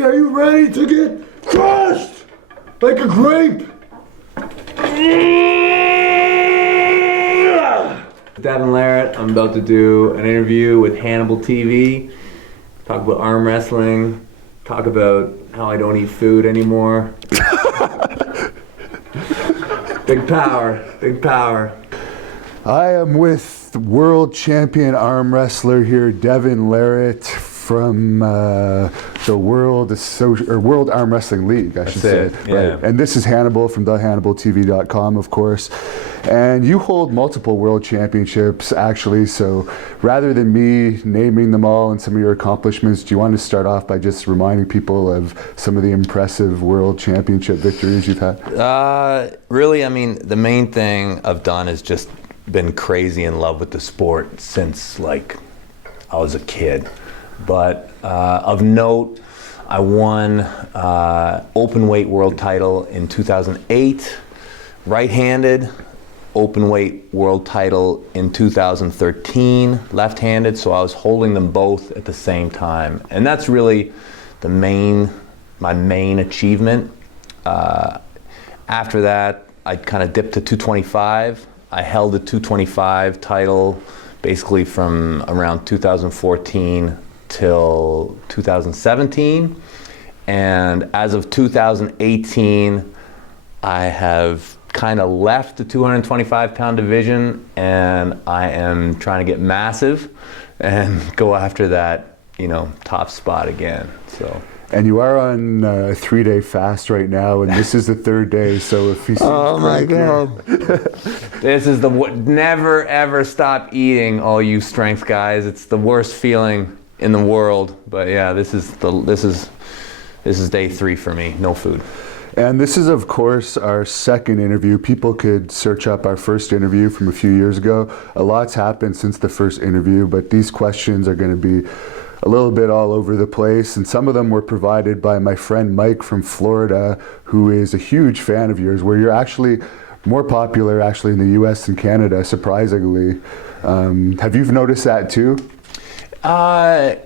baby, are you ready to get crushed like a grape? Devon Larratt, I'm about to do an interview with Hannibal TV, talk about arm wrestling, talk about how I don't eat food anymore. Big power, big power. I am with world champion arm wrestler here, Devon Larratt from the World Arm Wrestling League, I should say. Yeah. Right. And this is Hannibal from HANNIBALTV.com, of course. And you hold multiple world championships, actually. So rather than me naming them all and some of your accomplishments, do you want to start off by just reminding people of some of the impressive world championship victories you've had? Really, I mean, the main thing I've done is just been crazy in love with the sport since like I was a kid. But of note, I won open weight world title in 2008, right-handed open weight world title in 2013, left-handed, so I was holding them both at the same time. And that's really my main achievement. After that, I kind of dipped to 225. I held the 225 title basically from around 2014 till 2017. And as of 2018, I have kind of left the 225-pound division, and I am trying to get massive and go after that, top spot again. So. And you are on a 3-day fast right now, and this is the third day, so if you see... Oh my God. This is never ever stop eating, all you strength guys. It's the worst feeling in the world. But yeah, this is day 3 for me, no food. And this is, of course, our second interview. People could search up our first interview from a few years ago. A lot's happened since the first interview, but these questions are going to be a little bit all over the place, and some of them were provided by my friend Mike from Florida, who is a huge fan of yours, where you're actually more popular in the US and Canada, surprisingly. Have you noticed that too? I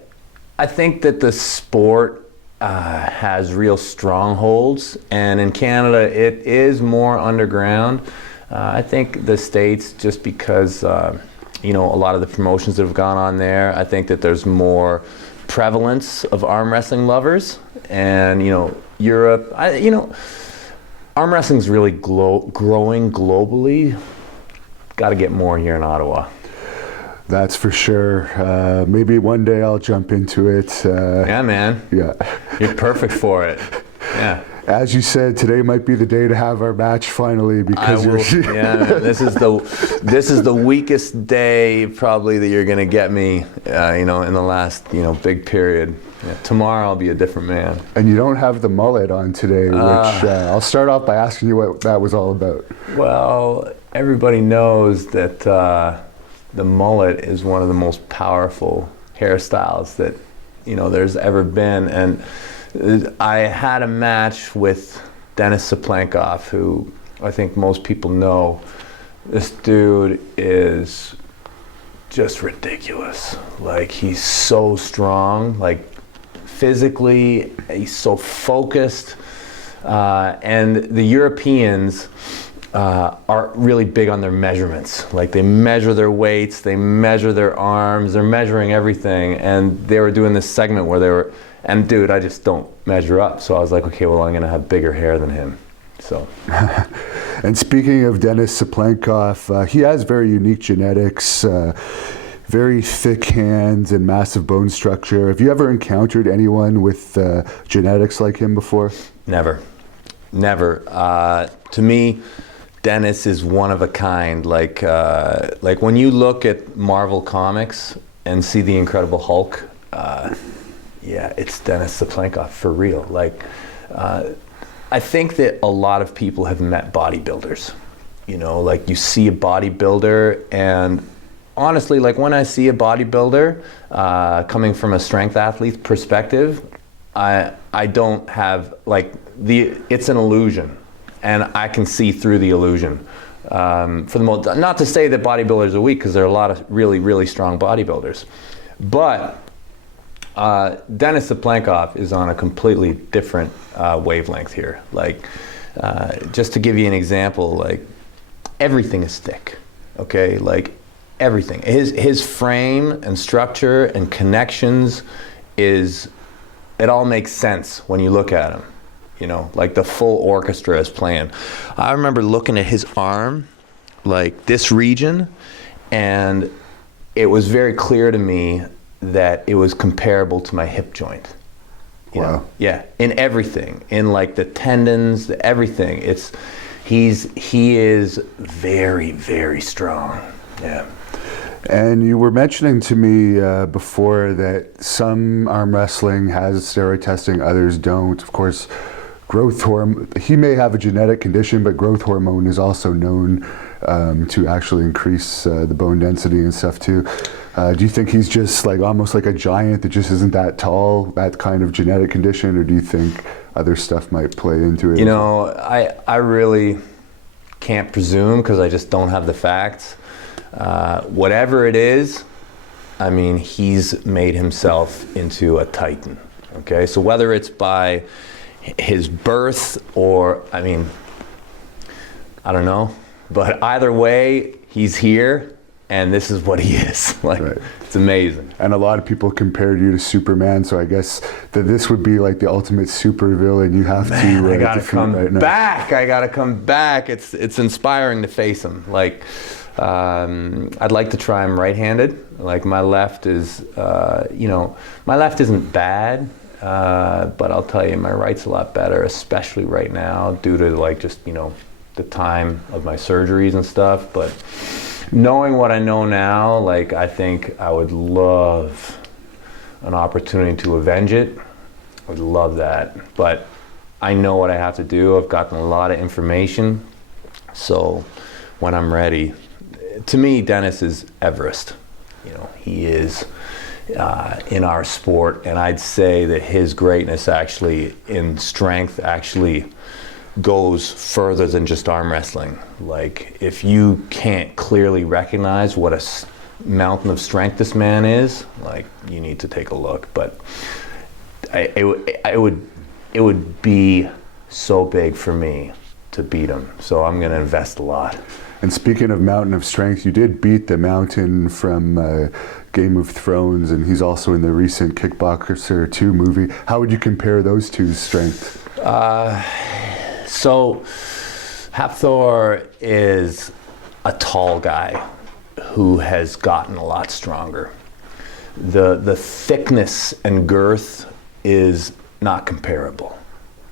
think that the sport has real strongholds, and in Canada it is more underground. I think the States, just because a lot of the promotions that have gone on there, I think that there's more prevalence of arm wrestling lovers. And, Europe, arm wrestling's really growing globally. Got to get more here in Ottawa. That's for sure. Maybe one day I'll jump into it. Yeah, man. Yeah. You're perfect for it. Yeah. As you said, today might be the day to have our match finally, because yeah, man, this is the weakest day probably that you're gonna get me, in the last big period. Yeah, tomorrow I'll be a different man. And you don't have the mullet on today, which I'll start off by asking you what that was all about. Well, everybody knows that the mullet is one of the most powerful hairstyles that there's ever been, and I had a match with Denis Saplankov, who I think most people know. This dude is just ridiculous. Like, he's so strong, like physically, he's so focused. And the Europeans are really big on their measurements. Like, they measure their weights, they measure their arms, they're measuring everything. And they were doing this segment where they were, and dude, I just don't measure up. So I was like, okay, well, I'm gonna have bigger hair than him. So. And speaking of Denis Saplankov, he has very unique genetics, very thick hands and massive bone structure. Have you ever encountered anyone with genetics like him before? Never. To me, Denis is one of a kind. Like when you look at Marvel Comics and see the Incredible Hulk, yeah, it's Denis Saplankov for real. Like, I think that a lot of people have met bodybuilders. Like, you see a bodybuilder, and honestly, like, when I see a bodybuilder coming from a strength athlete perspective, I don't have, like, it's an illusion, and I can see through the illusion. For the most, not to say that bodybuilders are weak, because there are a lot of really, really strong bodybuilders, but Denis Saplankov is on a completely different wavelength here. Like, just to give you an example, like everything is thick, okay? Like everything. His frame and structure and connections it all makes sense when you look at him. You know, like the full orchestra is playing. I remember looking at his arm, like this region, and it was very clear to me that it was comparable to my hip joint. You Wow. know? Yeah, in everything, in like the tendons, everything. He is very, very strong. Yeah. And you were mentioning to me before that some arm wrestling has steroid testing, others don't. Of course, growth hormone, he may have a genetic condition, but growth hormone is also known to actually increase the bone density and stuff too. Do you think he's just like almost like a giant that just isn't that tall, that kind of genetic condition, or do you think other stuff might play into it? You know, I really can't presume because I just don't have the facts. Whatever it is, I mean, he's made himself into a titan. Okay, so whether it's by his birth or, I mean, I don't know, but either way, he's here, and this is what he is. Like, Right. It's amazing. And a lot of people compared you to Superman, so I guess that this would be like the ultimate supervillain. You have to I gotta defeat come right now. back. I gotta come back. It's inspiring to face him. Like, I'd like to try him right-handed. Like my left is, my left isn't bad, but I'll tell you, my right's a lot better, especially right now, due to like just the time of my surgeries and stuff. But knowing what I know now, like I think I would love an opportunity to avenge it. I would love that, but I know what I have to do. I've gotten a lot of information, so when I'm ready. To me, Denis is Everest. He is in our sport, and I'd say that his greatness actually in strength actually goes further than just arm wrestling. Like, if you can't clearly recognize what a mountain of strength this man is, like, you need to take a look. But it would be so big for me to beat him, so I'm going to invest a lot. And speaking of Mountain of Strength, you did beat the Mountain from Game of Thrones, and he's also in the recent Kickboxer 2 movie. How would you compare those two's strength? So Hafthor is a tall guy who has gotten a lot stronger. The thickness and girth is not comparable.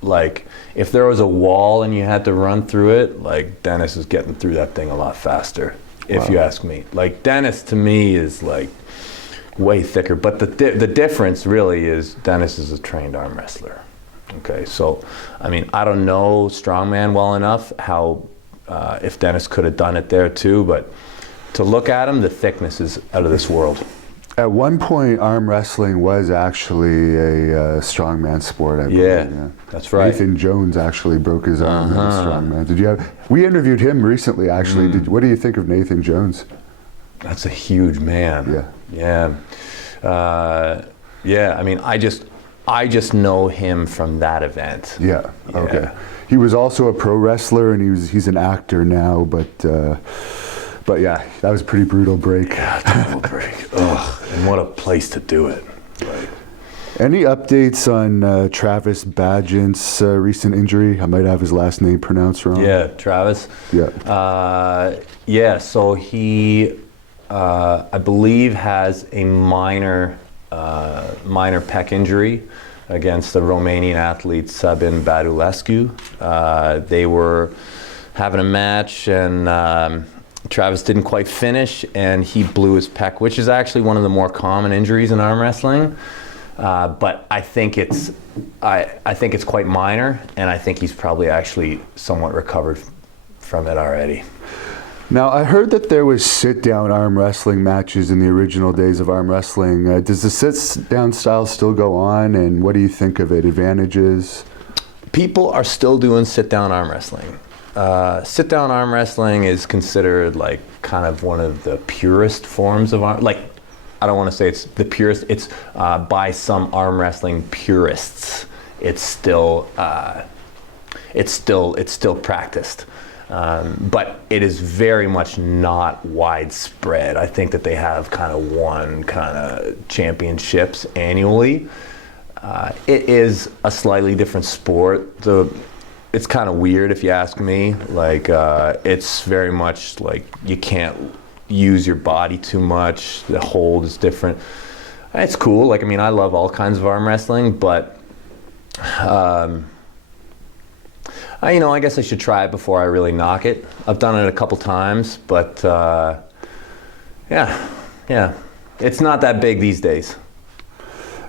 Like, if there was a wall and you had to run through it, like, Denis is getting through that thing a lot faster, if you ask me. Like, Denis to me is like way thicker, but the difference really is Denis is a trained arm wrestler. Okay, so I mean, I don't know strongman well enough how if Denis could have done it there too, but to look at him, the thickness is out of this world. At one point, arm wrestling was actually a strongman sport, I believe. Yeah, that's right. Nathan Jones actually broke his arm in strongman. We interviewed him recently, actually. What do you think of Nathan Jones? That's a huge man. Yeah. Yeah. I mean, I just know him from that event. Yeah. Okay. He was also a pro wrestler, and he's an actor now, but yeah, that was a pretty brutal break. Yeah, total break. Ugh, and what a place to do it. Like, any updates on Travis Badgent's recent injury? I might have his last name pronounced wrong. yeah, Travis. Yeah. So he, I believe, has a minor pec injury against the Romanian athlete Sabin Badulescu. They were having a match, and Travis didn't quite finish, and he blew his pec, which is actually one of the more common injuries in arm wrestling. But I think it's quite minor, and I think he's probably actually somewhat recovered from it already. Now, I heard that there was sit-down arm wrestling matches in the original days of arm wrestling. Does the sit-down style still go on, and what do you think of it? Advantages? People are still doing sit-down arm wrestling. Sit-down arm wrestling is considered like kind of one of the purest forms of arm. Like, I don't want to say it's the purest. It's by some arm wrestling purists. It's still practiced, but it is very much not widespread. I think that they have kind of one kind of championships annually. It is a slightly different sport. It's kind of weird if you ask me. Like it's very much like you can't use your body too much. The hold is different. It's cool. Like, I mean, I love all kinds of arm wrestling, but I guess I should try it before I really knock it. I've done it a couple times, but yeah, it's not that big these days.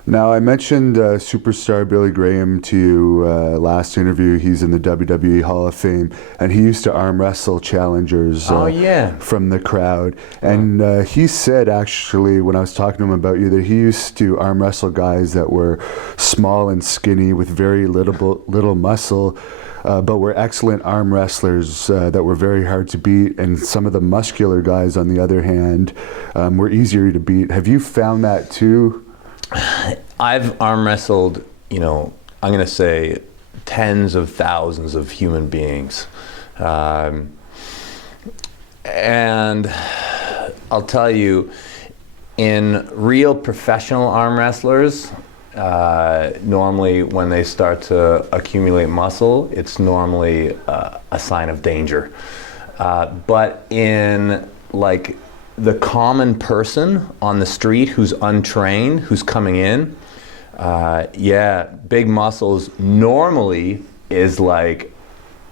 Now, I mentioned superstar Billy Graham to you last interview. He's in the WWE Hall of Fame, and he used to arm wrestle challengers from the crowd. And he said, actually, when I was talking to him about you, that he used to arm wrestle guys that were small and skinny with very little muscle, but were excellent arm wrestlers that were very hard to beat. And some of the muscular guys, on the other hand, were easier to beat. Have you found that too? I've arm wrestled, I'm going to say tens of thousands of human beings. And I'll tell you, in real professional arm wrestlers, normally when they start to accumulate muscle, it's normally a sign of danger. But in like the common person on the street who's untrained, who's coming in, big muscles normally is like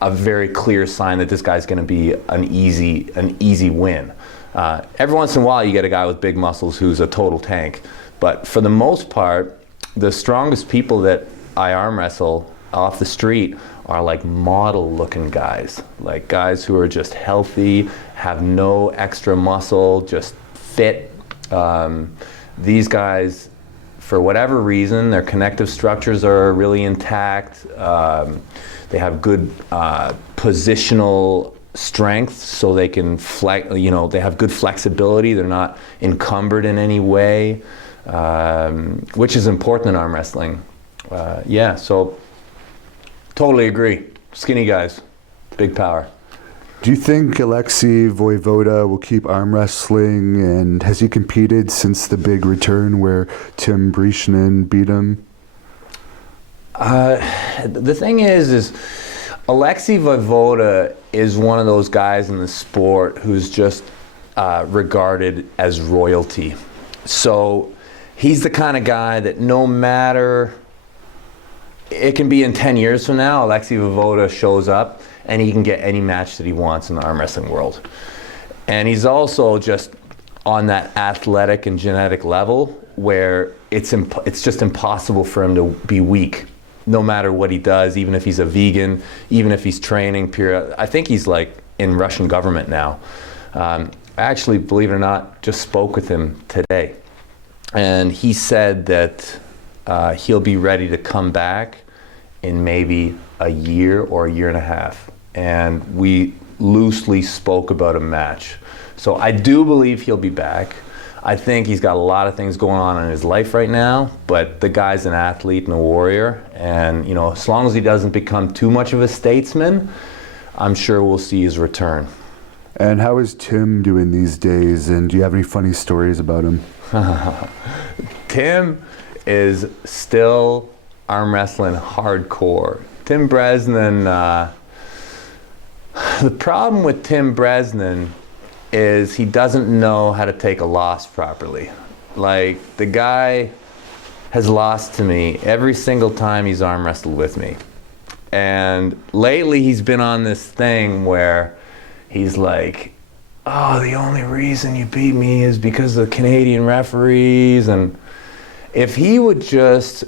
a very clear sign that this guy's going to be an easy win. Every once in a while you get a guy with big muscles who's a total tank, but for the most part, the strongest people that I arm wrestle off the street are like model looking guys, like guys who are just healthy, have no extra muscle, just fit. These guys, for whatever reason, their connective structures are really intact. They have good positional strength, so they can flex. They have good flexibility. They're not encumbered in any way, which is important in arm wrestling. So totally agree. Skinny guys, big power. Do you think Alexei Voivoda will keep arm wrestling, and has he competed since the big return where Tim Brishnin beat him? The thing is Alexei Voivoda is one of those guys in the sport who's just regarded as royalty. So he's the kind of guy that no matter, it can be in 10 years from now, Alexei Voivoda shows up and he can get any match that he wants in the arm wrestling world. And he's also just on that athletic and genetic level where it's just impossible for him to be weak, no matter what he does, even if he's a vegan, even if he's training. I think he's like in Russian government now. I actually, believe it or not, just spoke with him today. And he said that he'll be ready to come back in maybe a year or a year and a half. And we loosely spoke about a match. So I do believe he'll be back. I think he's got a lot of things going on in his life right now, but the guy's an athlete and a warrior. And as long as he doesn't become too much of a statesman, I'm sure we'll see his return. And how is Tim doing these days? And do you have any funny stories about him? Tim is still arm wrestling hardcore. Tim Bresnan, the problem with Tim Bresnan is he doesn't know how to take a loss properly. Like, the guy has lost to me every single time he's arm wrestled with me. And lately he's been on this thing where he's like, oh, the only reason you beat me is because of the Canadian referees. And if he would just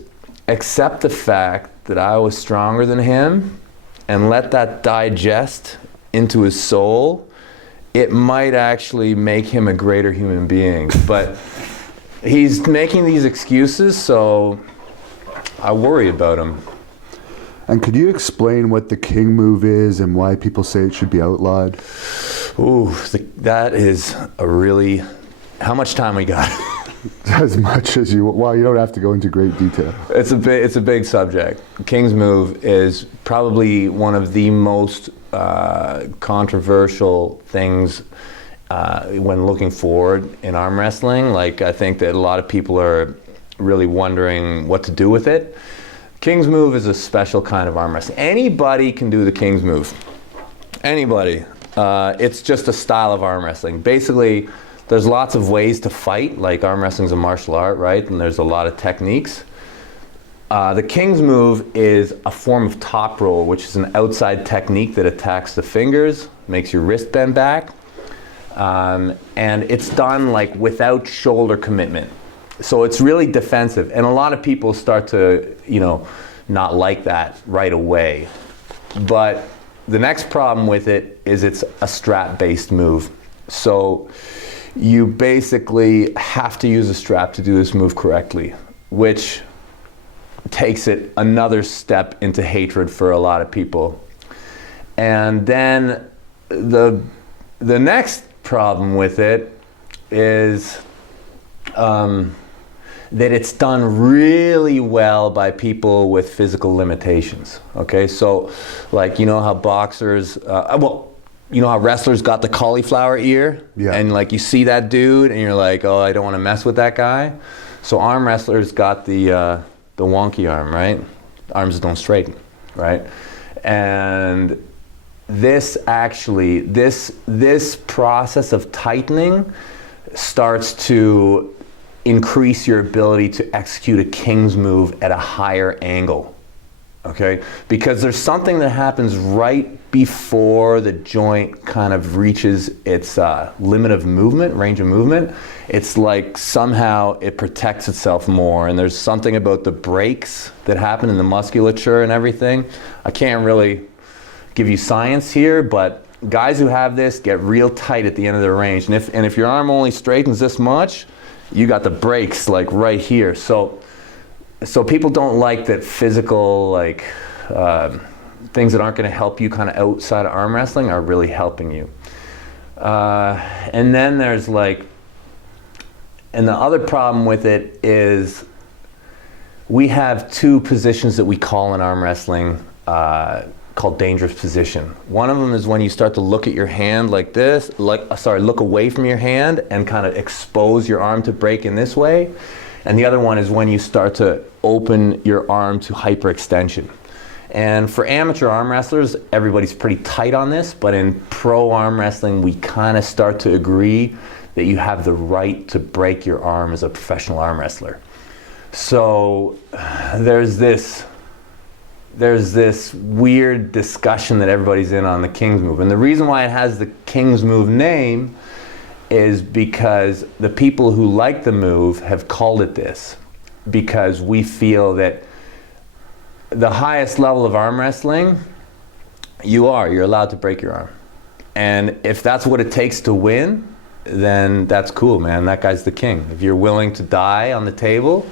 accept the fact that I was stronger than him and let that digest into his soul, it might actually make him a greater human being. But he's making these excuses, so I worry about him. And could you explain what the king move is and why people say it should be outlawed? Ooh, that is a really... How much time we got? as much as you. Well, you don't have to go into great detail. It's a big subject. King's move is probably one of the most controversial things when looking forward in arm wrestling. Like, I think that a lot of people are really wondering what to do with it. King's move is a special kind of arm wrestling. Anybody can do the King's move. Anybody. It's just a style of arm wrestling. Basically, there's lots of ways to fight. Like, arm wrestling is a martial art, right? And there's a lot of techniques. The King's move is a form of top roll, which is an outside technique that attacks the fingers, makes your wrist bend back. And it's done like without shoulder commitment. So it's really defensive. And a lot of people start to, not like that right away. But the next problem with it is it's a strap-based move. So you basically have to use a strap to do this move correctly, which takes it another step into hatred for a lot of people. And then the next problem with it is that it's done really well by people with physical limitations. Okay, so like, how boxers, how wrestlers got the cauliflower ear, and like you see that dude and you're like, oh, I don't want to mess with that guy. So arm wrestlers got the wonky arm, right? Arms don't straighten, right? And this process of tightening starts to increase your ability to execute a King's move at a higher angle, okay? Because there's something that happens right before the joint kind of reaches its limit of movement, range of movement. It's like somehow it protects itself more, and there's something about the breaks that happen in the musculature and everything. I can't really give you science here, but guys who have this get real tight at the end of their range. And if your arm only straightens this much, you got the breaks like right here. So people don't like that physical, like things that aren't going to help you kind of outside of arm wrestling are really helping you. And then there's like, and the other problem with it is we have two positions that we call in arm wrestling called dangerous position. One of them is when you start to look at your hand like this, look away from your hand and kind of expose your arm to break in this way. And the other one is when you start to open your arm to hyperextension. And for amateur arm wrestlers, everybody's pretty tight on this, but in pro arm wrestling, we kind of start to agree that you have the right to break your arm as a professional arm wrestler. So there's this weird discussion that everybody's in on the King's move. And the reason why it has the King's move name is because the people who like the move have called it this, because we feel that the highest level of arm wrestling, you're allowed to break your arm. And if that's what it takes to win, then that's cool, man. That guy's the king. If you're willing to die on the table,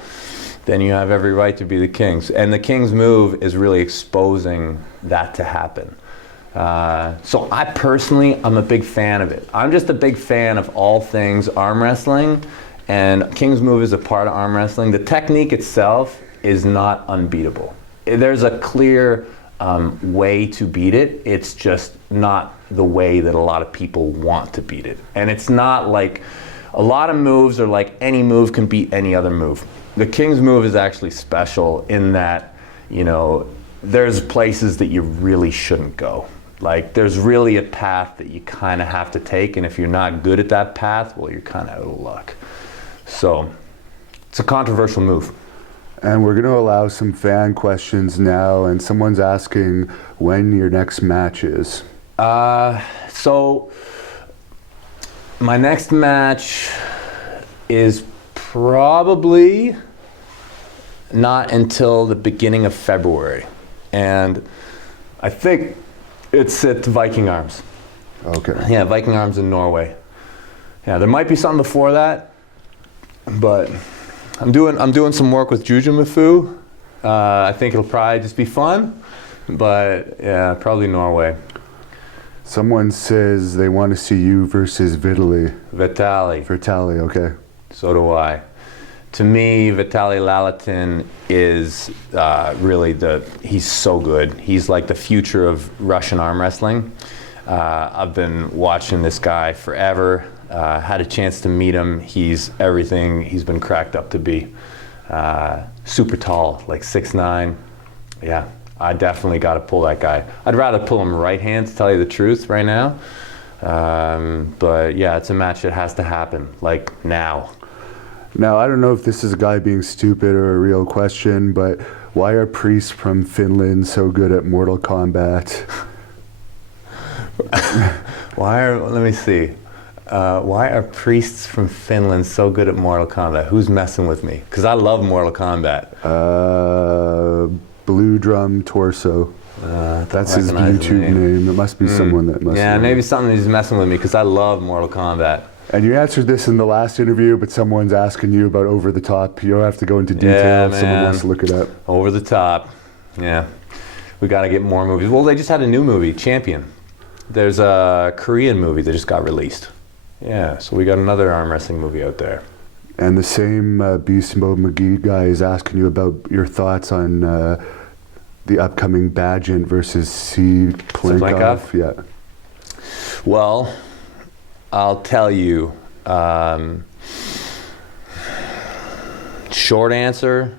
then you have every right to be the king. And the King's move is really exposing that to happen. So I personally, I'm a big fan of it. I'm just a big fan of all things arm wrestling, and King's move is a part of arm wrestling. The technique itself is not unbeatable. There's a clear way to beat it. It's just not the way that a lot of people want to beat it. And it's not like, a lot of moves are like any move can beat any other move. The King's move is actually special in that, there's places that you really shouldn't go. Like, there's really a path that you kind of have to take, and if you're not good at that path, well, you're kind of out of luck. So, it's a controversial move. And we're going to allow some fan questions now, and someone's asking when your next match is. So, my next match is probably not until the beginning of February. And I think it's at Viking Arms. Okay. Yeah, Viking Arms in Norway. Yeah, there might be something before that, but I'm doing some work with Jujumufu. I think it'll probably just be fun, but yeah, probably Norway. Someone says they want to see you versus Vitaly. Vitaly. Vitaly, okay. So do I. To me, Vitaly Lalatin is really he's so good. He's like the future of Russian arm wrestling. I've been watching this guy forever. Had a chance to meet him. He's everything he's been cracked up to be. Super tall, like 6'9". Yeah, I definitely got to pull that guy. I'd rather pull him right hand, to tell you the truth, right now. But yeah, it's a match that has to happen, like now. Now, I don't know if this is a guy being stupid or a real question, but why are priests from Finland so good at Mortal Kombat? Let me see. Why are priests from Finland so good at Mortal Kombat? Who's messing with me? Because I love Mortal Kombat. Blue Drum Torso. That's his YouTube name. It must be someone that must. Yeah, maybe something he's messing with me because I love Mortal Kombat. And you answered this in the last interview, but someone's asking you about Over the Top. You don't have to go into detail if someone wants to look it up. Over the Top. Yeah. We got to get more movies. Well, they just had a new movie, Champion. There's a Korean movie that just got released. Yeah, so we got another arm wrestling movie out there. And the same Beast Mode McGee guy is asking you about your thoughts on the upcoming Badgent versus C. Plinkov. Yeah. Well, I'll tell you. Short answer,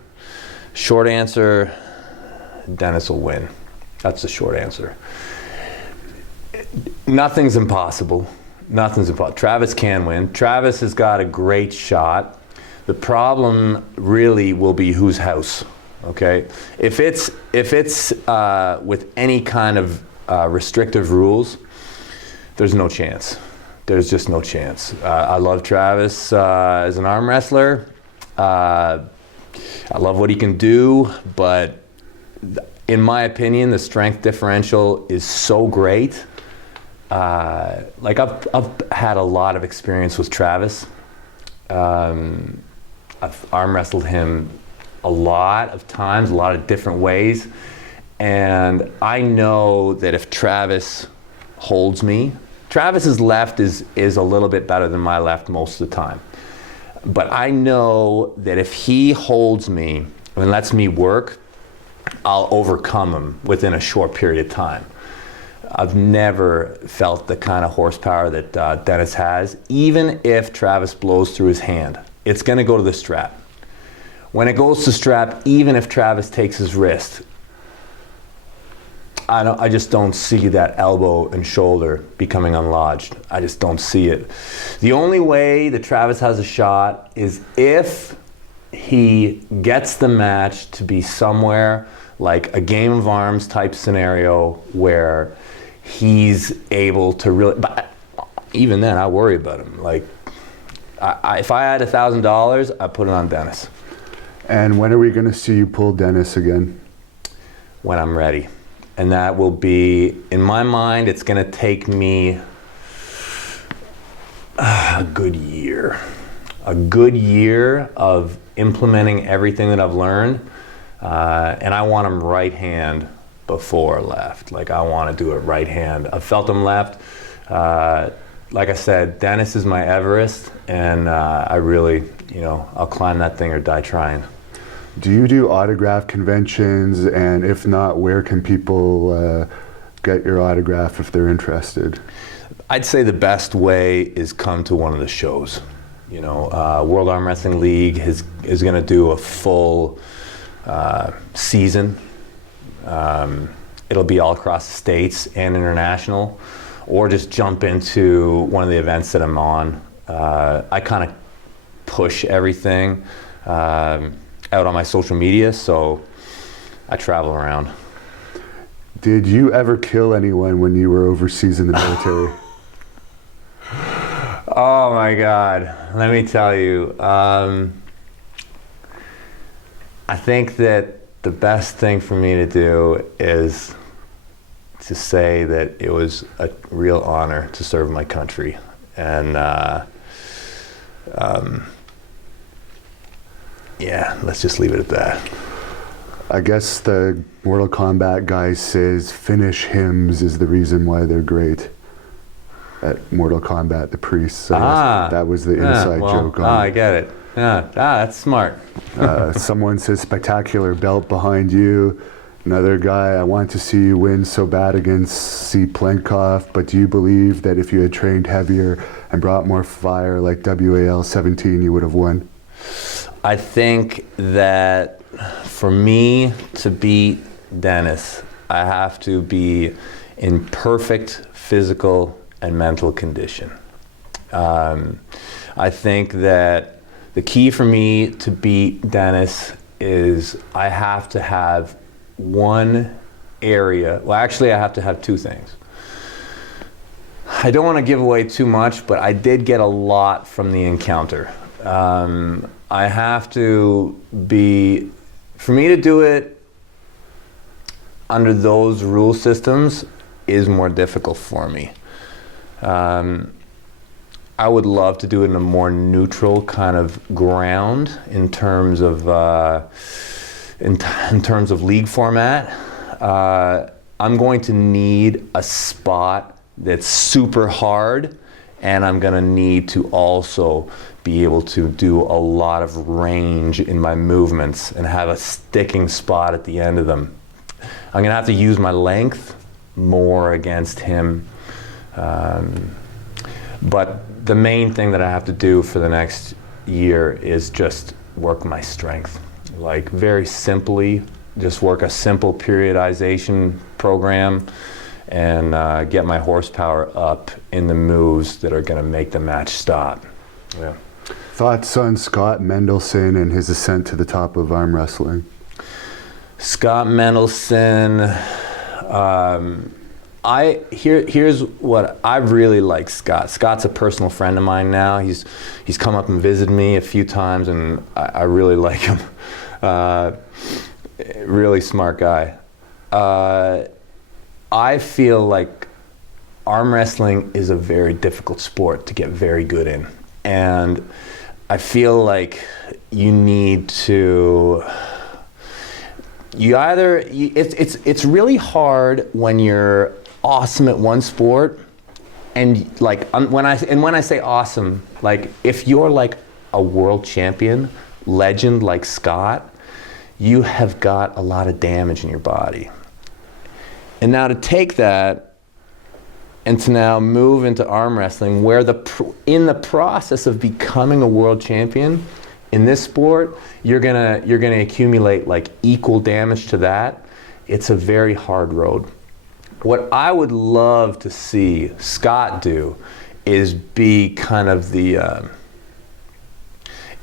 Dennis will win. That's the short answer. Nothing's impossible. Travis can win. Travis has got a great shot. The problem really will be whose house. Okay, if it's with any kind of restrictive rules, there's no chance. There's just no chance. I love Travis as an arm wrestler. I love what he can do, but in my opinion, the strength differential is so great. Like I've had a lot of experience with Travis. I've arm wrestled him a lot of times, a lot of different ways, and I know that if Travis holds me, Travis's left is a little bit better than my left most of the time, but I know that if he holds me and lets me work, I'll overcome him within a short period of time. I've never felt the kind of horsepower that Dennis has. Even if Travis blows through his hand, it's going to go to the strap. When it goes to strap, even if Travis takes his wrist, I just don't see that elbow and shoulder becoming unlodged. I just don't see it. The only way that Travis has a shot is if he gets the match to be somewhere like a game of arms type scenario where he's able to really, but even then I worry about him. Like if I had $1,000, I'd put it on Dennis. And when are we going to see you pull Dennis again? When I'm ready. And that will be, in my mind, it's going to take me a good year. A good year of implementing everything that I've learned. And I want him right hand before left. Like I want to do it right hand. I've felt him left. Like I said, Dennis is my Everest, and I really, I'll climb that thing or die trying. Do you do autograph conventions? And if not, where can people get your autograph if they're interested? I'd say the best way is come to one of the shows. World Arm Wrestling League is going to do a full season. It'll be all across the states and international, or just jump into one of the events that I'm on. I kind of push everything out on my social media, so I travel around. Did you ever kill anyone when you were overseas in the military? Oh my God, let me tell you. I think that the best thing for me to do is to say that it was a real honor to serve my country. And yeah, let's just leave it at that. I guess the Mortal Kombat guy says Finnish hymns is the reason why they're great at Mortal Kombat, the priests. So that was the inside joke on it. I get it. Yeah, that's smart. Someone says spectacular belt behind you. Another guy, I want to see you win so bad against C. Plenkov, but do you believe that if you had trained heavier and brought more fire like WAL 17, you would have won? I think that for me to beat Dennis, I have to be in perfect physical and mental condition. I think that the key for me to beat Dennis is I have to have one area, well actually I have to have two things. I don't want to give away too much, but I did get a lot from the encounter. I have to be, for me to do it under those rule systems is more difficult for me. I would love to do it in a more neutral kind of ground in terms of in terms of league format. I'm going to need a spot that's super hard, and I'm going to need to also be able to do a lot of range in my movements and have a sticking spot at the end of them. I'm going to have to use my length more against him. But the main thing that I have to do for the next year is just work my strength. Like very simply, just work a simple periodization program and get my horsepower up in the moves that are going to make the match stop. Yeah. Thoughts on Scott Mendelson and his ascent to the top of arm wrestling? Scott Mendelson, here's what I really like Scott. Scott's a personal friend of mine now. He's come up and visited me a few times, and I really like him. Really smart guy. I feel like arm wrestling is a very difficult sport to get very good in, and I feel like you need to. It's really hard when you're awesome at one sport, and like when I say awesome, like if you're like a world champion, legend like Scott, you have got a lot of damage in your body. And now to take that and to now move into arm wrestling, where in the process of becoming a world champion in this sport, you're gonna accumulate like equal damage to that. It's a very hard road. What I would love to see Scott do is be kind of the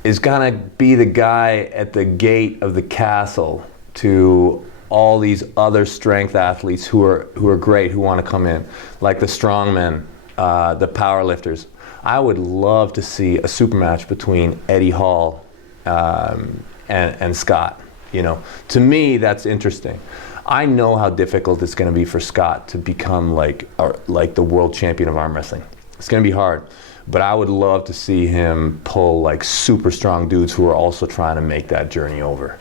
is gonna be the guy at the gate of the castle to all these other strength athletes who are great, who want to come in, like the strongmen, the powerlifters. I would love to see a super match between Eddie Hall and Scott. You know, to me, that's interesting. I know how difficult it's going to be for Scott to become like the world champion of arm wrestling. It's going to be hard, but I would love to see him pull like super strong dudes who are also trying to make that journey over.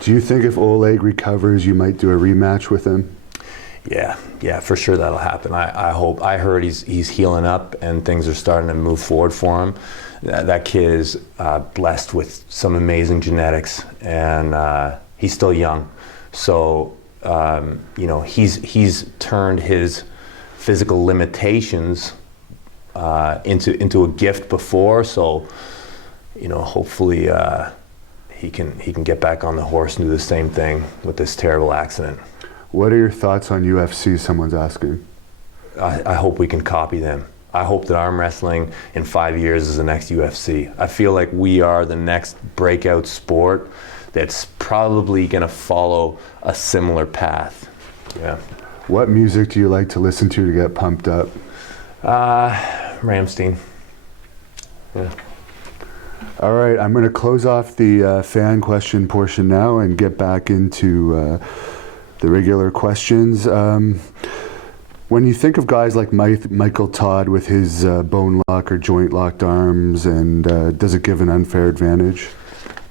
Do you think if Oleg recovers, you might do a rematch with him? Yeah, for sure that'll happen. I hope. I heard he's healing up and things are starting to move forward for him. That kid is blessed with some amazing genetics, and he's still young. So you know, he's turned his physical limitations into a gift before. So you know, hopefully he can get back on the horse and do the same thing with this terrible accident. What are your thoughts on UFC, someone's asking? I hope we can copy them. I hope that arm wrestling in 5 years is the next UFC. I feel like we are the next breakout sport that's probably going to follow a similar path. Yeah. What music do you like to listen to get pumped up? Rammstein. Yeah. All right, I'm going to close off the fan question portion now and get back into the regular questions. When you think of guys like Michael Todd with his bone lock or joint locked arms, and does it give an unfair advantage?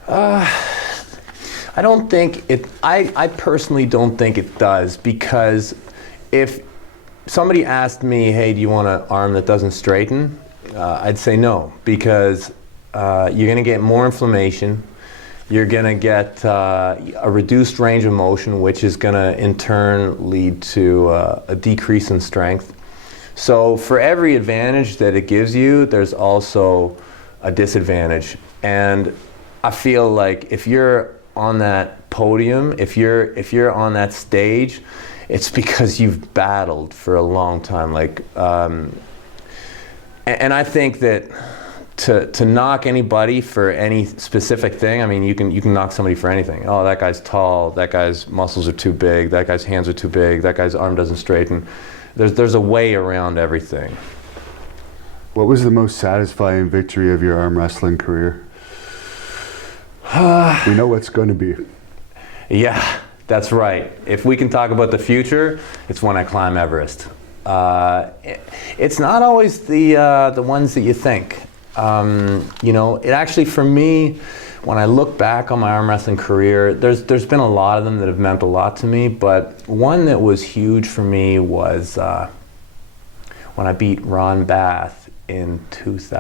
I don't think it, I personally don't think it does, because if somebody asked me, hey, do you want an arm that doesn't straighten? I'd say no, because you're going to get more inflammation. You're going to get a reduced range of motion, which is going to in turn lead to a decrease in strength. So for every advantage that it gives you, there's also a disadvantage. And I feel like if you're on that podium, if you're on that stage, it's because you've battled for a long time. Like, and I think that to knock anybody for any specific thing, I mean, you can knock somebody for anything. Oh, that guy's tall, that guy's muscles are too big, that guy's hands are too big, that guy's arm doesn't straighten. There's a way around everything. What was the most satisfying victory of your arm wrestling career? We know what's going to be. Yeah, that's right. If we can talk about the future, it's when I climb Everest. It's not always the ones that you think. You know, it actually, for me, when I look back on my arm wrestling career, there's been a lot of them that have meant a lot to me, but one that was huge for me was when I beat Ron Bath in 6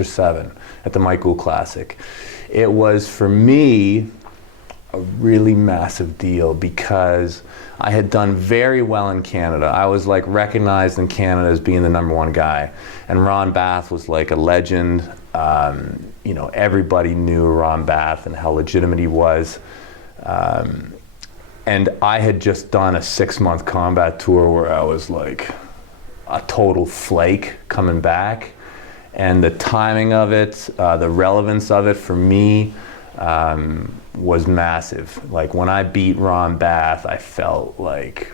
or 7 at the Mike Gould Classic. It was, for me, a really massive deal because I had done very well in Canada. I was like recognized in Canada as being the #1 guy, and Ron Bath was like a legend. You know, everybody knew Ron Bath and how legitimate he was. And I had just done a 6-month combat tour where I was like a total flake coming back, and the timing of it, the relevance of it for me, was massive. Like when I beat Ron Bath, I felt like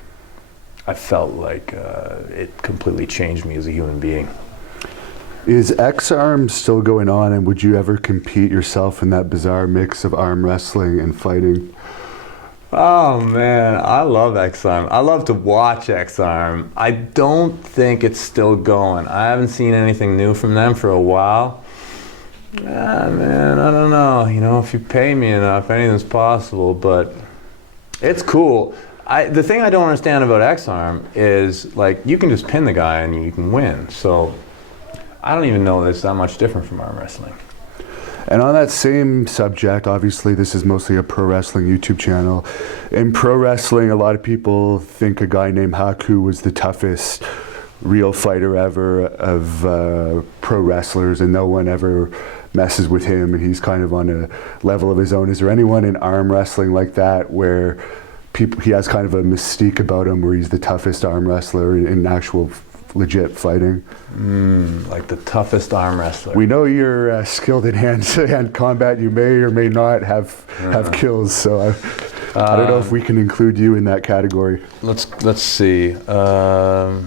it completely changed me as a human being. Is X-Arm still going on, and would you ever compete yourself in that bizarre mix of arm wrestling and fighting? Oh man, I love X-Arm. I love to watch X-Arm. I don't think it's still going. I haven't seen anything new from them for a while. Man, I don't know. You know, if you pay me enough, anything's possible, but it's cool. The thing I don't understand about X-Arm is, like, you can just pin the guy and you can win. So I don't even know it's that much different from arm wrestling. And on that same subject, obviously this is mostly a pro wrestling YouTube channel. In pro wrestling, a lot of people think a guy named Haku was the toughest real fighter ever of pro wrestlers, and no one ever messes with him, and he's kind of on a level of his own. Is there anyone in arm wrestling like that where he has kind of a mystique about him, where he's the toughest arm wrestler in actual legit fighting? Like the toughest arm wrestler. We know you're skilled in hand combat. You may or may not have kills, so I don't know if we can include you in that category. Let's see. The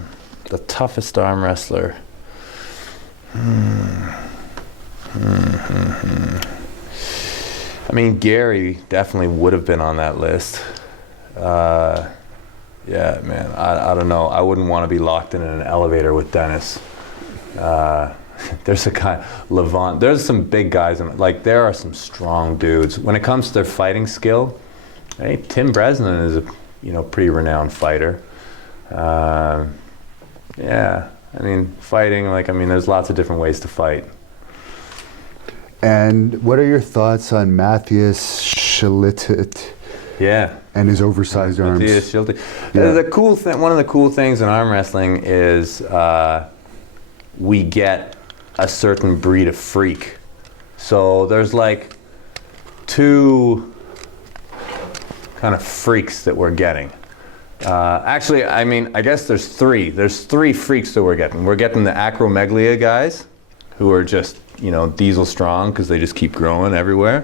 toughest arm wrestler. I mean, Gary definitely would have been on that list. Yeah, man, I don't know. I wouldn't want to be locked in an elevator with Dennis. There's a guy, Levant. There's some big guys, like there are some strong dudes. When it comes to their fighting skill, hey, Tim Bresnan is a pretty renowned fighter. Yeah, I mean, fighting, there's lots of different ways to fight. And what are your thoughts on Matthias Schlitt? Yeah. And his oversized arms. Matthias Schlitt. Yeah. The cool thing, one of the cool things in arm wrestling is we get a certain breed of freak. So there's like 2 kind of freaks that we're getting. Actually, I guess there's 3. There's 3 freaks that we're getting. We're getting the acromegalia guys, who are just, diesel strong because they just keep growing everywhere.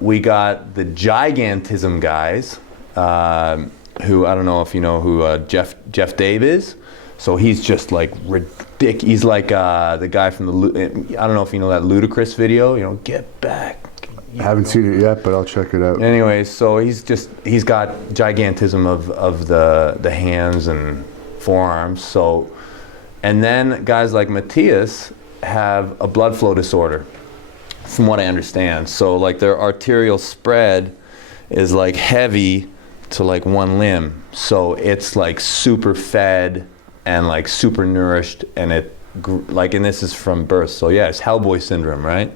We got the gigantism guys, who, I don't know if you know who Jeff Dave is. So he's just like ridiculous. He's like the guy from I don't know if you know that Ludacris video, get back. I haven't seen it yet, but I'll check it out. Anyway, so he's got gigantism of the hands and forearms. So, and then guys like Matthias have a blood flow disorder, from what I understand. So like their arterial spread is like heavy to like one limb. So it's like super fed and like super nourished, and and this is from birth. So yeah, it's Hellboy syndrome, right?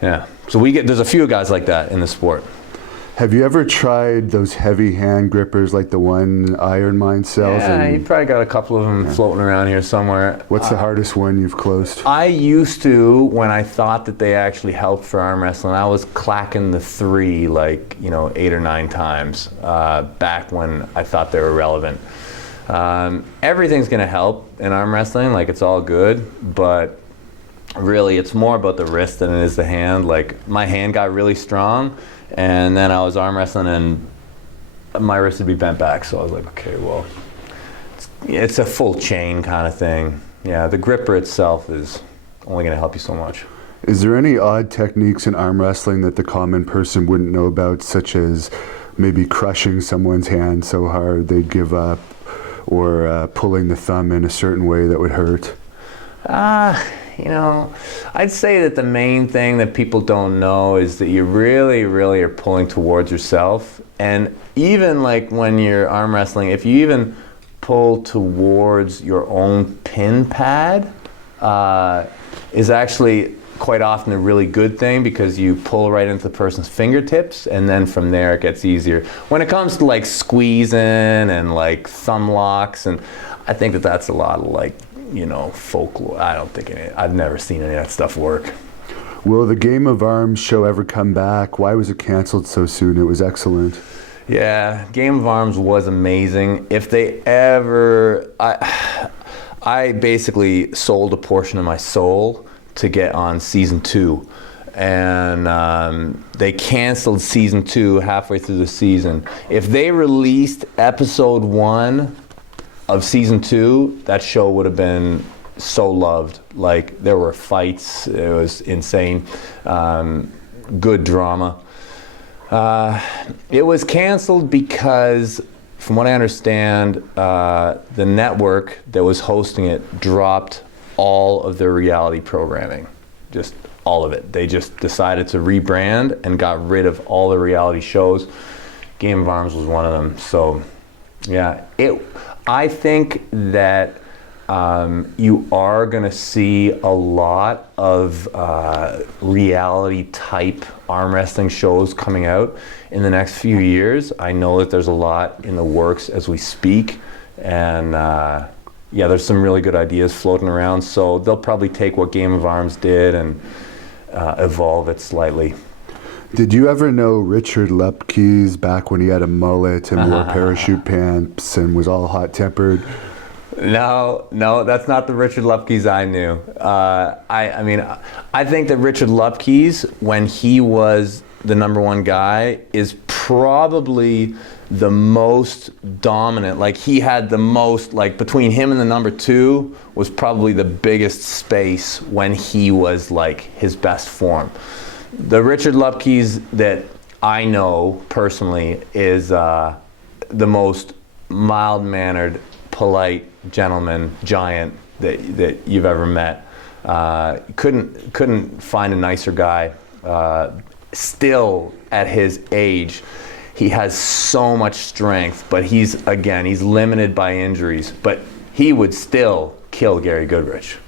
Yeah. So there's a few guys like that in the sport. Have you ever tried those heavy hand grippers like the one Iron Mind sells? Yeah, you probably got a couple of them floating around here somewhere. What's the hardest one you've closed? I used to, when I thought that they actually helped for arm wrestling, I was clacking the 3 like, 8 or 9 times back when I thought they were relevant. Everything's going to help in arm wrestling, like it's all good, but really it's more about the wrist than it is the hand. Like my hand got really strong, and then I was arm wrestling and my wrist would be bent back, so I was like, okay, well, it's a full chain kind of thing. Yeah, the gripper itself is only going to help you so much. Is there any odd techniques in arm wrestling that the common person wouldn't know about, such as maybe crushing someone's hand so hard they'd give up, or pulling the thumb in a certain way that would hurt? I'd say that the main thing that people don't know is that you really, really are pulling towards yourself. And even like when you're arm wrestling, if you even pull towards your own pin pad, is actually quite often a really good thing, because you pull right into the person's fingertips, and then from there it gets easier. When it comes to like squeezing and like thumb locks, and I think that that's a lot of like, folklore. I don't think I've never seen any of that stuff work. Will the Game of Arms show ever come back? Why was it canceled so soon? It was excellent. Yeah, Game of Arms was amazing. If they ever, I basically sold a portion of my soul to get on season 2, and they canceled season 2 halfway through the season. If they released episode 1 of season 2, that show would have been so loved. Like, there were fights, it was insane, good drama. It was canceled because, from what I understand, the network that was hosting it dropped all of their reality programming, just all of it. They just decided to rebrand and got rid of all the reality shows. Game of Arms was one of them. So yeah, I think that you are going to see a lot of reality type arm wrestling shows coming out in the next few years. I know that there's a lot in the works as we speak, and yeah, there's some really good ideas floating around, so they'll probably take what Game of Arms did and evolve it slightly. Did you ever know Richard Lupke's back when he had a mullet and wore parachute pants and was all hot-tempered? No, that's not the Richard Lupke's I knew. I think that Richard Lupke's, when he was the #1 guy, is probably the most dominant. Like, he had the most, like, between him and the #2 was probably the biggest space when he was like his best form. The Richard Lupke's that I know personally is the most mild-mannered, polite gentleman, giant that you've ever met. Couldn't find a nicer guy. Still at his age, he has so much strength, but he's limited by injuries, but he would still kill Gary Goodrich.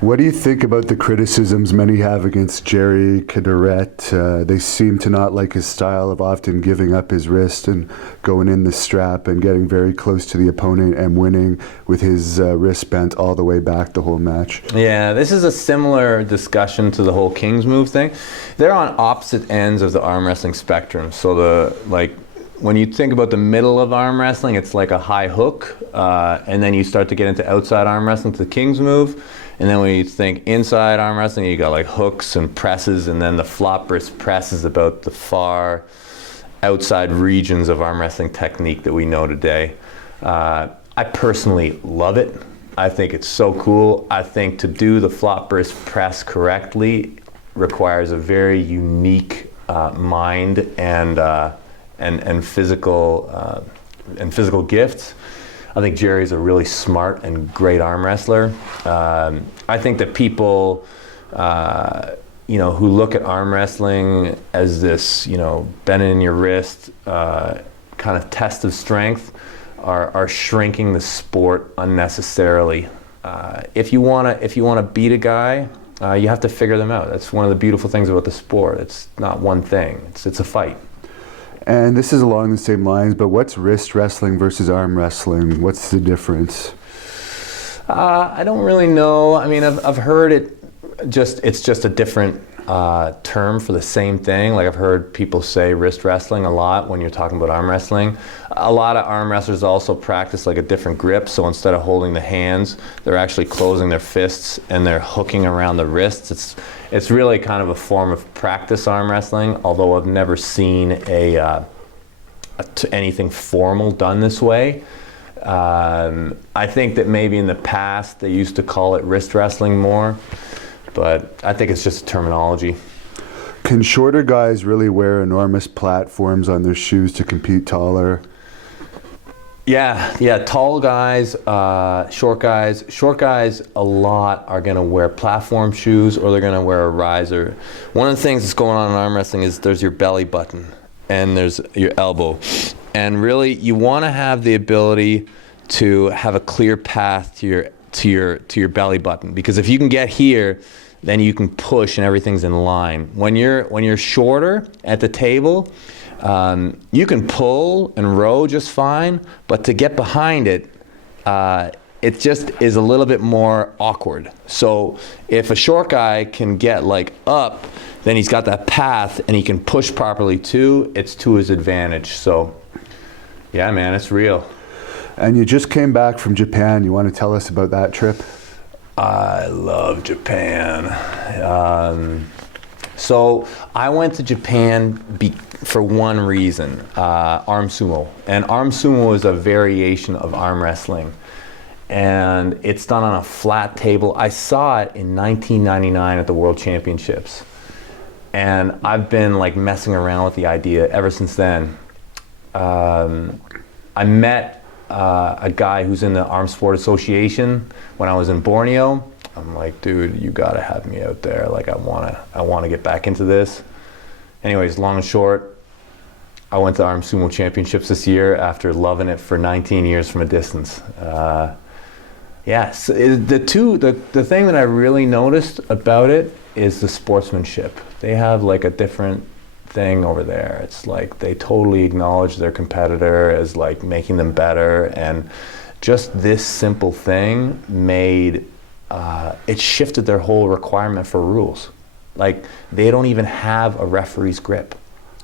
What do you think about the criticisms many have against Jerry Cadorette? They seem to not like his style of often giving up his wrist and going in the strap and getting very close to the opponent and winning with his wrist bent all the way back the whole match. Yeah, this is a similar discussion to the whole King's move thing. They're on opposite ends of the arm wrestling spectrum. So when you think about the middle of arm wrestling, it's like a high hook, and then you start to get into outside arm wrestling to the King's move. And then when you think inside arm wrestling, you got like hooks and presses, and then the flop wrist press is about the far outside regions of arm wrestling technique that we know today. I personally love it. I think it's so cool. I think to do the flop wrist press correctly requires a very unique mind and physical gifts. I think Jerry's a really smart and great arm wrestler. I think that people, who look at arm wrestling as this, bending in your wrist kind of test of strength, are shrinking the sport unnecessarily. If you wanna beat a guy, you have to figure them out. That's one of the beautiful things about the sport. It's not one thing. It's a fight. And this is along the same lines, but what's wrist wrestling versus arm wrestling? What's the difference? I don't really know. I mean, I've heard it. It's just a different term for the same thing. Like I've heard people say wrist wrestling a lot when you're talking about arm wrestling. A lot of arm wrestlers also practice like a different grip. So instead of holding the hands, they're actually closing their fists and they're hooking around the wrists. It's really kind of a form of practice arm wrestling. Although I've never seen anything formal done this way. I think that maybe in the past they used to call it wrist wrestling more. But I think it's just a terminology. Can shorter guys really wear enormous platforms on their shoes to compete taller? Yeah, tall guys, short guys a lot are gonna wear platform shoes or they're gonna wear a riser. One of the things that's going on in arm wrestling is there's your belly button and there's your elbow. And really you wanna have the ability to have a clear path to your belly button, because if you can get here, then you can push and everything's in line. When you're shorter at the table, you can pull and row just fine, but to get behind it, it just is a little bit more awkward. So if a short guy can get like up, then he's got that path and he can push properly too. It's to his advantage. So yeah, man, it's real. And you just came back from Japan. You want to tell us about that trip? I love Japan. So I went to Japan for one reason, arm sumo. And arm sumo is a variation of arm wrestling. And it's done on a flat table. I saw it in 1999 at the World Championships. And I've been like messing around with the idea ever since then. I met a guy who's in the Arm Sport Association when I was in Borneo. I'm like, dude, you gotta have me out there. Like, I wanna get back into this. Anyways, long and short, I went to Arm Sumo Championships this year after loving it for 19 years from a distance. Yes, the thing that I really noticed about it is the sportsmanship. They have like a different thing over there. It's like they totally acknowledge their competitor as like making them better, and just this simple thing made it shifted their whole requirement for rules. Like they don't even have a referee's grip,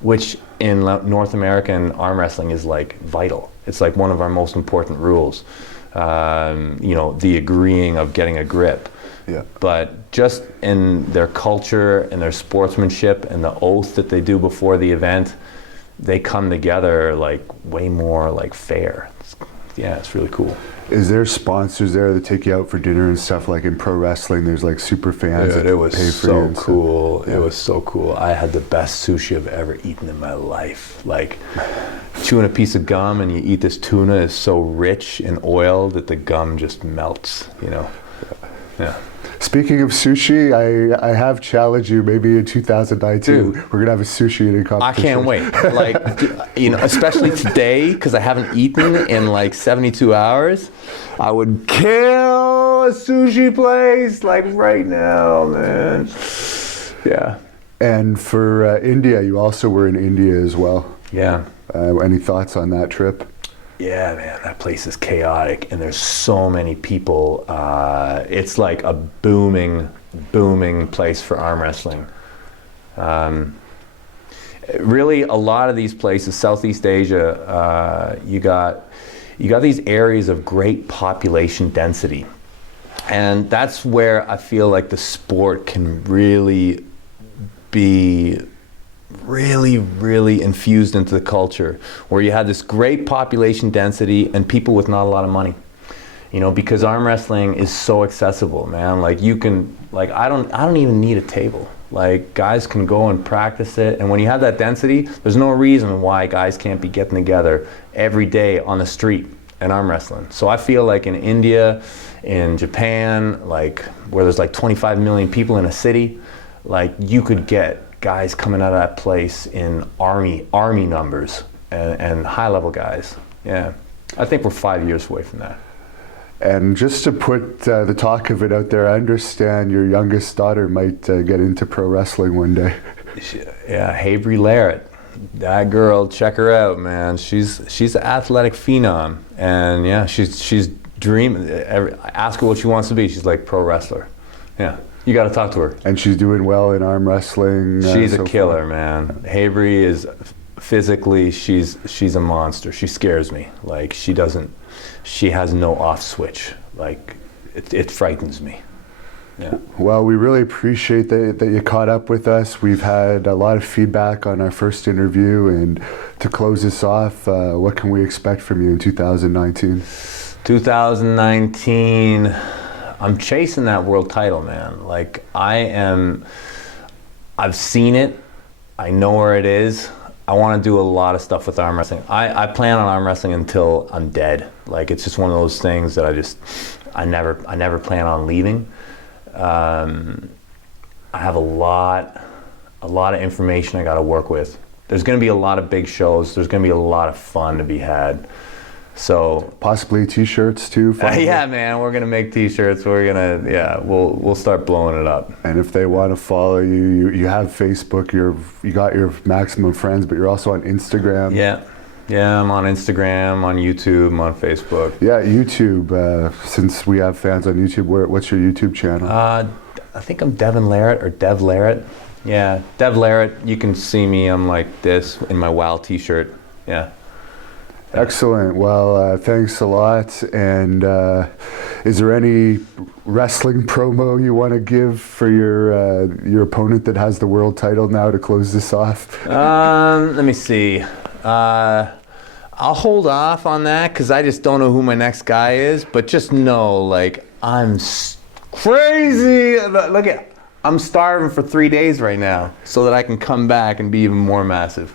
which in North American arm wrestling is like vital. It's like one of our most important rules. You know, the agreeing of getting a grip. Yeah. But just in their culture and their sportsmanship and the oath that they do before the event, they come together like way more like fair. It's really cool. Is there sponsors there that take you out for dinner and stuff? Like in pro wrestling, there's like super fans that it was pay for so you and cool. Yeah. It was so cool. I had the best sushi I've ever eaten in my life. Like chewing a piece of gum and you eat this tuna is so rich in oil that the gum just melts, you know? Yeah. Speaking of sushi, I have challenged you maybe in 2019. Dude, we're going to have a sushi eating competition. I can't wait. Like, you know, especially today, because I haven't eaten in like 72 hours. I would kill a sushi place like right now, man. Yeah. And for India, you also were in India as well. Yeah. Any thoughts on that trip? Yeah, man, that place is chaotic, and there's so many people. It's like a booming place for arm wrestling. Really, a lot of these places, Southeast Asia, you got these areas of great population density, and that's where I feel like the sport can really be really infused into the culture, where you have this great population density and people with not a lot of money, you know, because arm wrestling is so accessible, man. Like you can, like I don't even need a table. Like guys can go and practice it, and when you have that density, there's no reason why guys can't be getting together every day on the street and arm wrestling. So I feel like in India, in Japan, like where there's like 25 million people in a city, like you could get guys coming out of that place in army numbers and high level guys. Yeah. I think we're 5 years away from that. And just to put the talk of it out there, I understand your youngest daughter might get into pro wrestling one day. Yeah, Havry Larratt. That girl, check her out, man. She's an athletic phenom, and yeah, she's dreaming. Ask her what she wants to be. She's like pro wrestler. Yeah, you got to talk to her. And she's doing well in arm wrestling. She's so a killer, far. man. Havry is physically, she's a monster. She scares me. Like she has no off switch. Like it frightens me. Yeah. Well, we really appreciate that you caught up with us. We've had a lot of feedback on our first interview, and to close this off, what can we expect from you in 2019? 2019, I'm chasing that world title, man. Like I've seen it. I know where it is. I want to do a lot of stuff with arm wrestling. I plan on arm wrestling until I'm dead. Like it's just one of those things that I never plan on leaving. I have a lot of information I got to work with. There's going to be a lot of big shows. There's going to be a lot of fun to be had. So possibly t-shirts too. Yeah, man, we're gonna make t-shirts. We'll start blowing it up. And if they want to follow you, you have Facebook. You got your Maximum Friends, but you're also on Instagram. Yeah, I'm on Instagram, on YouTube, I'm on Facebook. Yeah, YouTube. Since we have fans on YouTube, what's your YouTube channel? I think I'm Devon Larratt or Dev Larratt. Yeah, Dev Larratt. You can see me. I'm like this in my WoW t-shirt. Yeah. Excellent. Well, thanks a lot. And is there any wrestling promo you want to give for your opponent that has the world title now to close this off? Let me see. I'll hold off on that because I just don't know who my next guy is. But just know, like, I'm crazy. I'm starving for 3 days right now so that I can come back and be even more massive.